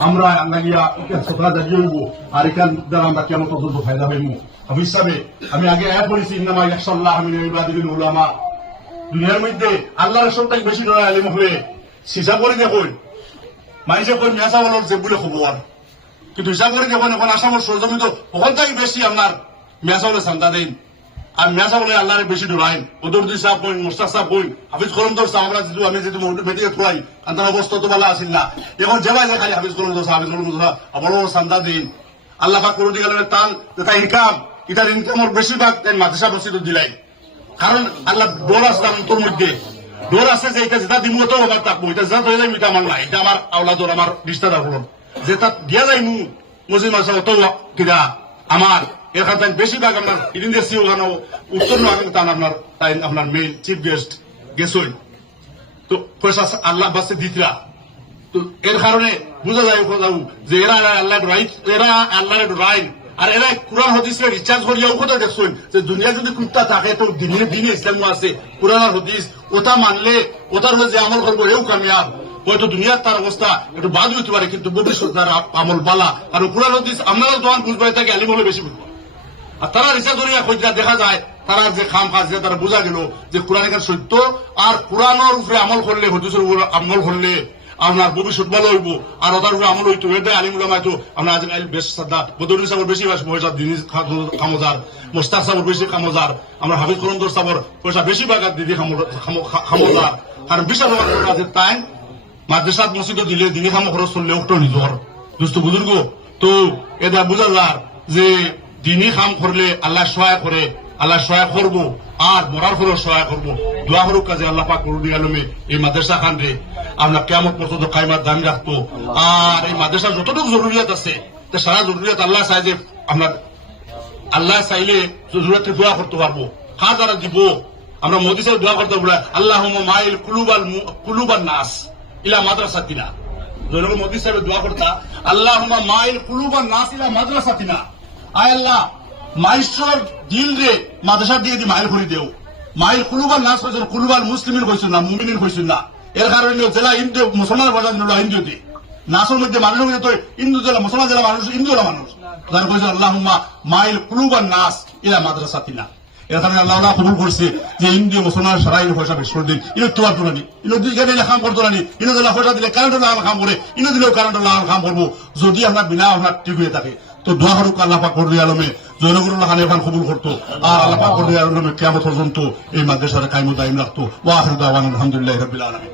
আমরা লাগিয়া সকাল দাঁড়িয়ে হইব আর এখান দ্বারা আমরা কেমন পর্যন্ত ফায়দা হইব আমি হিসাবে আমি আগে আয়া পড়েছি ইন্নামা ইয়াকশাল্লাহ আমি ইবাদিবিল উলামা। দুনিয়ার মধ্যে আল্লাহর সবটাই বেশি ডরা আলিম হয়ে। সিসা করে দেখুন মাইসে কই মেসা বলার যে বলে খবর কিন্তু হিসাব করে দেখুন এখন আসামের সরজমিত ওখানটাই বেশি আপনার মেসা বলে চান্দা দেন আর মেসা বলে আল্লাহরে বেশি ডরাইন ওদরদি সাহেব কইন, মোস্তাক সাহেব কইন। হাফিজ কলম দর সাহেব আমরা যেহেতু আমি যেহেতু মেডিকে থুয়াই আন্তার অবস্থা তো ভালো আসিল না। এখন যেবাই যে খালি হাফিজ কলম দর সাহেব হাফিজ কলম দর সাহেব বড় চান্দা দিন। আল্লাহ পাক করে দিয়ে গেলে তান তাই ইনকাম এটার ইনকামের বেশিরভাগ তাই মাদ্রাসা মসজিদ দিলাই। কারণ আল্লাহ ডোর আছে তার তোর মধ্যে। ডোর আছে যে এটা যেটা দিমু তো আমার তাকবো। এটা যেটা হয়ে যায় এটা আমার নাই। এটা আমার আওলাদর, আমার রিস্তাদার হল। যেটা দিয়া যায় মু মসজিদ মাসা অত কিরা, আমার। এখান থেকে বেশিরভাগ আপনার দেশি ওখানে উত্তর নয় তান আপনার, তাই আপনার মেইন চিফ গেস্ট গেছই তো পয়সা আল্লাহ বাসে দিতরা। তো এর কারণে বোঝা যায় কোথাও যে এরা আল্লাহ রাইট এরা আল্লাহর রাইট আর এরা কোরআন হদিসে রিচার্জ করিয়াও কথা দেখছেন যে দুনিয়া যদি কুত্তা থাকে, তো দিনে দিনে ইসলামও আছে। কোরআন আর হদিস, ওটা মানলে, ওটার যে আমল করব, এও কামিয়াব। হয়তো দুনিয়ার তার অবস্থা একটু বাদ হইতে পারে, কিন্তু ভবিষ্যৎ তার আমল বালা। কারণ কোরআন হদিস আপনারা তোমার বুঝবাই থাকে আলিম হলে বেশি বুঝব আর তারা রিসার্চ করিয়া কইরা দেখা যায়, তারা যে খাম যে তারা বোঝা গেল যে কোরআন এখানে সত্য আর কোরআনের উপরে আমল করলে, হদিসের উপরে আমল করলে আপনার ভবিষ্যৎ ভালো হইব। আর ওটার উপরে আমল হইতো, এটাই আলিম উলামাই তো আমরা আজকাল বেশ শ্রদ্ধা বদরুল সাহেবের বেশি বাস মহিলা দিনী খামোজার, মোস্তাক সাহেবের বেশি খামোজার, আমরা হাফিজ করন্দর সাহেবের পয়সা বেশি বাগাত দিদি খামোজার। কারণ বিশাল আছে তাই মাদ্রাসাত মসজিদ দিলে দিনী খামো খরচ করলে উক্ত নিজর দুস্থ বুজুর্গ, তো এটা বোঝা যার যে দিনী কাম করলে আল্লাহ সহায় করে, আল্লাহ সহায় করব, আর মরার ফলেও সহায় করব। দোয়া করুক কাজে আল্লাহ পাক করুন আলমে এই মাদ্রাসা খান রে। আমরা কেমন পর্যন্ত কাইমার দামি রাখতো আর এই মাদ্রাসা যতটুকু জরুরিয়াত আছে সারা জরুরিয়াত আল্লাহ চাই যে আপনার, আল্লাহ চাইলে জরুরিয়াতে দোয়া করতে পারব। কাজ যারা দিব? আমরা মোদী সাহেব দোয়া করতে পারব আল্লাহ মাইল কুলুবাল কুলুবাল নাস ইলা মাদ্রাসা কিনা মোদী সাহেব দোয়া করতা আল্লাহ মাইল কুলুবাল নাস ইলা মাদ্রাসা কিনা আল্লাহ মাইশ্বর দিল রে মাদ্রাসা দিয়ে দি মাইল করে দেও। মাইল কুলুবাল নাস কইছেন কুলুবাল মুসলিমিন কইছেন না মুমিনিন কইছেন না। এর কারণে জেলা হিন্দু বাজার নিল হিন্দু দি নাসের মধ্যে মানুষের মধ্যে তো হিন্দু জেলা, মুসলমান জেলা মানুষ, হিন্দু জেলা মানুষ। তার কইছে আল্লাহ মাইল কুলুবাল নাস, ইলা মাদ্রাসা কিনা এর কারণে আল্লাহ কবুল করছে যে ইন্ডিয়া মুসলমান সারাই পয়সা বেশ করে দিন। ইনো তোমার তো নানি ইনো দুই কাম করতো নানি ইনো দিলে পয়সা দিলে কারেন্ট লাগান কাম করে, ইনো দিলেও কারেন্ট লাগান কাম করব। যদি আপনার বিনা আপনার হয়ে থাকে তো দোয়া করুক আল্লাহ পাক করদি আলমে জয়নগরুল্লাহ খান এফান কবুল করতো আর আল্লাহ পাক করদি আলমে কেমন পর্যন্ত এই মাদ্রাসার কাইমু দায়ম রাখতো ওয়াহরুদ আখির আলহামদুলিল্লাহ রবিল আলামিন।